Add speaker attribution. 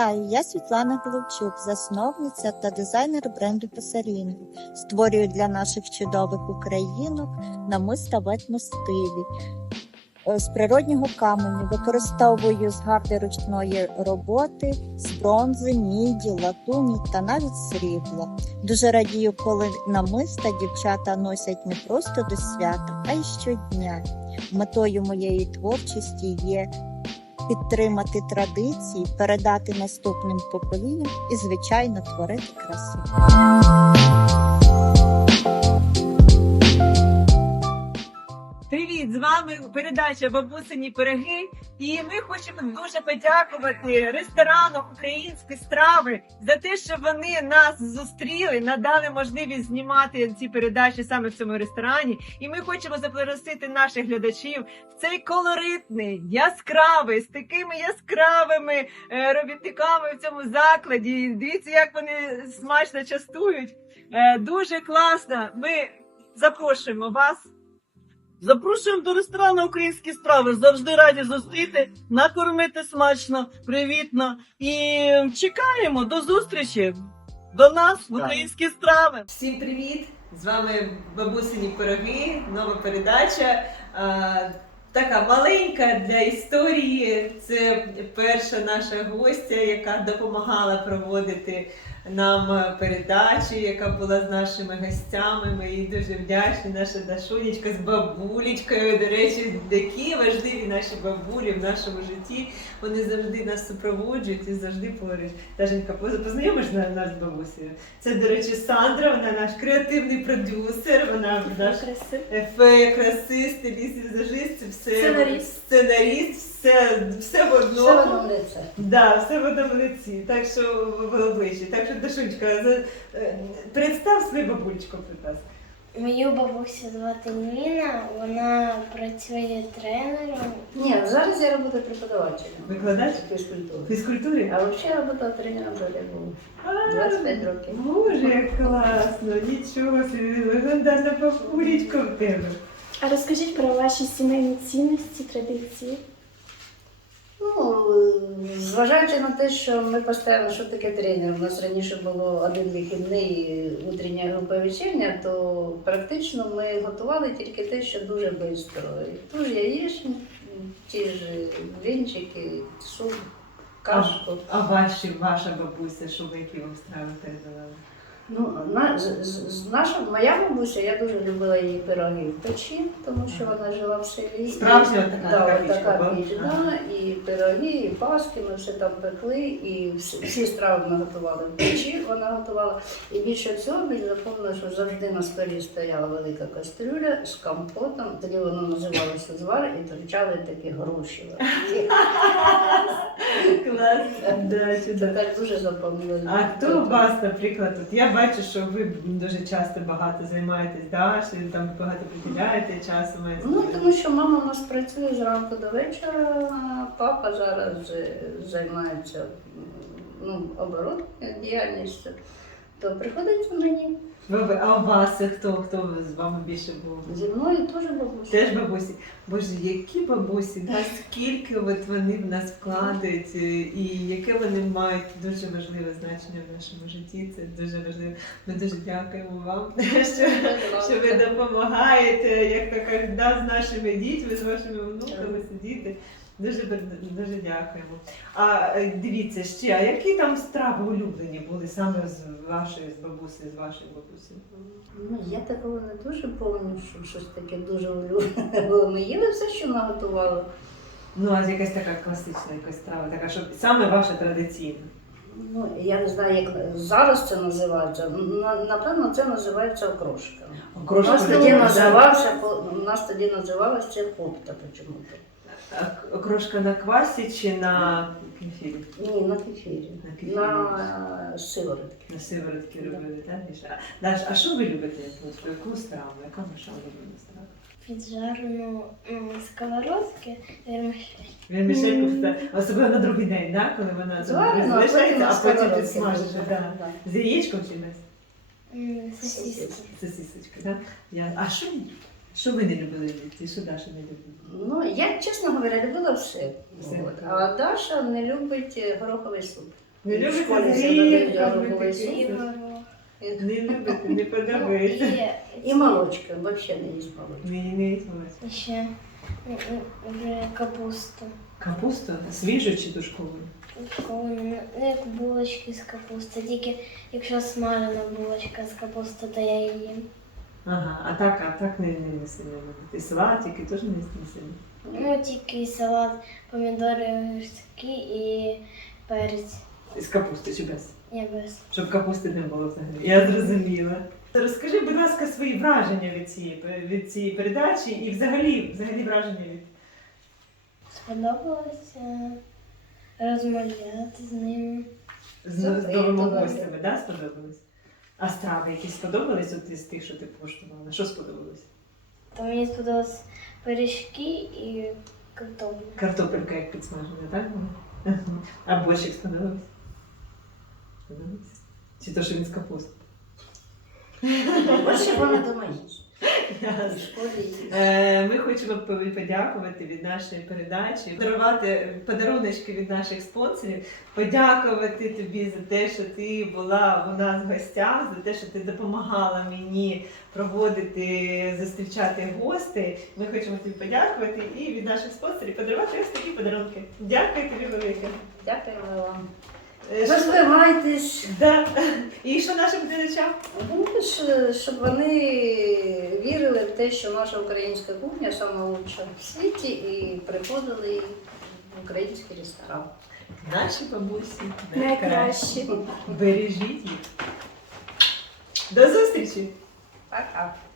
Speaker 1: Вітаю, я Світлана Головчук, засновниця та дизайнер бренду Пасаріно. Створюю для наших чудових українок намиста в етностилі. З природнього каменю використовую згарди ручної роботи, з бронзи, міді, латуні та навіть срібла. Дуже радію, коли намиста дівчата носять не просто до свята, а й щодня. Метою моєї творчості є підтримати традиції, передати наступним поколінням і, звичайно, творити красу.
Speaker 2: Привіт! З вами передача «Бабусині пироги». І ми хочемо дуже подякувати ресторану «Українські страви» за те, що вони нас зустріли, надали можливість знімати ці передачі саме в цьому ресторані. І ми хочемо запросити наших глядачів в цей колоритний, яскравий, з такими яскравими робітниками в цьому закладі. Дивіться, як вони смачно частують. Дуже класно. Ми запрошуємо вас.
Speaker 3: Запрошуємо до ресторану «Українські страви». Завжди раді зустріти, накормити смачно, привітно. І чекаємо до зустрічі до нас в «Українські страви».
Speaker 2: Всім привіт! З вами «Бабусині пироги», нова передача. Така маленька для історії. Це перша наша гостя, яка допомагала проводити нам передачі, яка була з нашими гостями. Ми їй дуже вдячні. Наша Дашунечка з бабулечкою. До речі, такі важливі наші бабулі в нашому житті. Вони завжди нас супроводжують і завжди поруч. Дашенька, познайомиш нас з бабусею? Це, до речі, Сандра, вона наш креативний продюсер, вона наш фея краси, стиліст, візажист, сценаріст, все в одному.
Speaker 4: Все в одному лиці.
Speaker 2: Да, все в одному лиці, так що в обличчі. Так що, Дашунечка, представ свою бабулечку, будь ласка.
Speaker 4: Мою бабусю звати Ніна, вона працює тренером.
Speaker 5: Ні, зараз я працюю преподавателем.
Speaker 2: Викладач?
Speaker 5: Фізкультури.
Speaker 2: Фізкультури?
Speaker 5: А взагалі я працювала тренером волейболу. 25 років.
Speaker 2: Боже, як класно, нічого собі, легендарна бабулечка в тебе.
Speaker 6: А розкажіть про ваші сімейні цінності, традиції.
Speaker 5: Ну, зважаючи на те, що ми постійно, що таке тренер, у нас раніше було один вихідний, утрення група вечірня, то практично ми готували тільки те, що дуже швидко. Ту ж яєчню, ті ж блінчики, суп, кашку.
Speaker 2: А ваша бабуся, що ви які вам страви передавали?
Speaker 5: Ну, моя бабуся, я дуже любила її пироги в печі, тому що вона жила в селі.
Speaker 2: Справжня така
Speaker 5: така
Speaker 2: піч,
Speaker 5: піч, і пироги, і паски, ми все там пекли, і всі страви ми готували в печі, вона готувала. І більше всього мені запомнила, що завжди на столі стояла велика кастрюля з компотом, тоді воно називалося звар, і торчали такі груші.
Speaker 2: Клас, да, чудово.
Speaker 5: Так дуже запомнилось.
Speaker 2: А хто у вас, наприклад, от я бачу, що ви дуже часто багато займаєтесь Дашею, там багато приділяєте часу.
Speaker 5: Ну, тому що мама у нас працює зранку до вечора, а папа зараз займається оборотною діяльністю, то приходиться мені.
Speaker 2: А у вас хто з вами більше був?
Speaker 5: Зі мною теж бабуся.
Speaker 2: Теж бабусі. Боже, які бабусі, наскільки вони в нас вкладають і яке вони мають дуже важливе значення в нашому житті. Це дуже важливо. Ми дуже дякуємо вам, що ви допомагаєте, як то кажуть, з нашими дітьми, з вашими внуками сидіти. Дуже дякуємо. А дивіться ще, а які там страви улюблені були саме з вашої бабусі?
Speaker 5: Ну, я такого не дуже пам'ятаю, що щось таке дуже улюблене було. Ми їли все, що вона готувала.
Speaker 2: Ну, а якась така класична страва, така, що саме ваша традиційна?
Speaker 5: Ну, я не знаю, як зараз це називається. Напевно, це називається окрошка.
Speaker 2: Окрошка.
Speaker 5: У нас тоді називалося це копта почему-то.
Speaker 2: Окрошка на квасі чи на кефірі?
Speaker 5: Ні, на кефірі. На сиворотки.
Speaker 2: На сиворотки робили, так? Даш, а що ви любите? Яку страву? Яка ваша улюблена страва?
Speaker 4: Піджарену сковородки, вермишель.
Speaker 2: Вермішельку, особливо на другий день, так? Коли вона залишається, а потім підсмажиться. З яєчком чи без? Сосисочка, так? А що ви не любили їсти? Що Даша не любила?
Speaker 5: Ну, я, чесно говоря, любила все. А Даша не любить гороховий суп.
Speaker 2: Не
Speaker 5: В
Speaker 2: любите
Speaker 5: школі
Speaker 2: з
Speaker 5: завжди
Speaker 2: горіхами
Speaker 5: гороховий
Speaker 2: такі?
Speaker 5: суп.
Speaker 4: Ігор.
Speaker 2: Не любите, не подобається.
Speaker 5: І молочка, взагалі не їсть молочка.
Speaker 2: Не їсмось.
Speaker 4: І ще капусту.
Speaker 2: Капусту? Свіжу чи тушкову?
Speaker 4: Ну, як булочки з капусти. Тільки якщо смажена булочка з капусти, то я її їм.
Speaker 2: Ага, а так не сильно любите. І салатики теж не сильно.
Speaker 4: Ну, тільки салат, помідори, огірки і перець.
Speaker 2: З капусти чи без?
Speaker 4: Я без.
Speaker 2: Щоб капусти не було взагалі. Я зрозуміла. Розкажи, будь ласка, свої враження від цієї передачі і взагалі враження від.
Speaker 4: Сподобалося розмовляти з ними.
Speaker 2: З
Speaker 5: Запитувати.
Speaker 2: новими гостями, да, сподобалось? А страви якісь сподобались от із тих, що ти коштувала? Що сподобалось?
Speaker 4: То мені сподобалися пиріжки і картопля.
Speaker 2: Картопелька як підсмажена, так? була? А борщик сподобався? Сподобався? Чи то, що він з капусти?
Speaker 5: Більше вона дома їсть. І в школі їсть.
Speaker 2: Ми хочемо подякувати від нашої передачі, подарувати подаруночки від наших спонсорів, подякувати тобі за те, що ти була у нас в гостях, за те, що ти допомагала мені проводити, зустрічати гостей. Ми хочемо тобі подякувати і від наших спонсорів подарувати ось такі подарунки. Дякую тобі велике.
Speaker 5: Дякуємо вам.
Speaker 2: Що-
Speaker 5: Розвивайтесь.
Speaker 2: Да. І що нашим глядачам?
Speaker 5: Ну, щоб вони вірили в те, що наша українська кухня найкраща в світі, і приходили в український ресторан.
Speaker 2: Наші бабусі
Speaker 6: Найкращі.
Speaker 2: Бережіть їх. До зустрічі!
Speaker 5: Пока.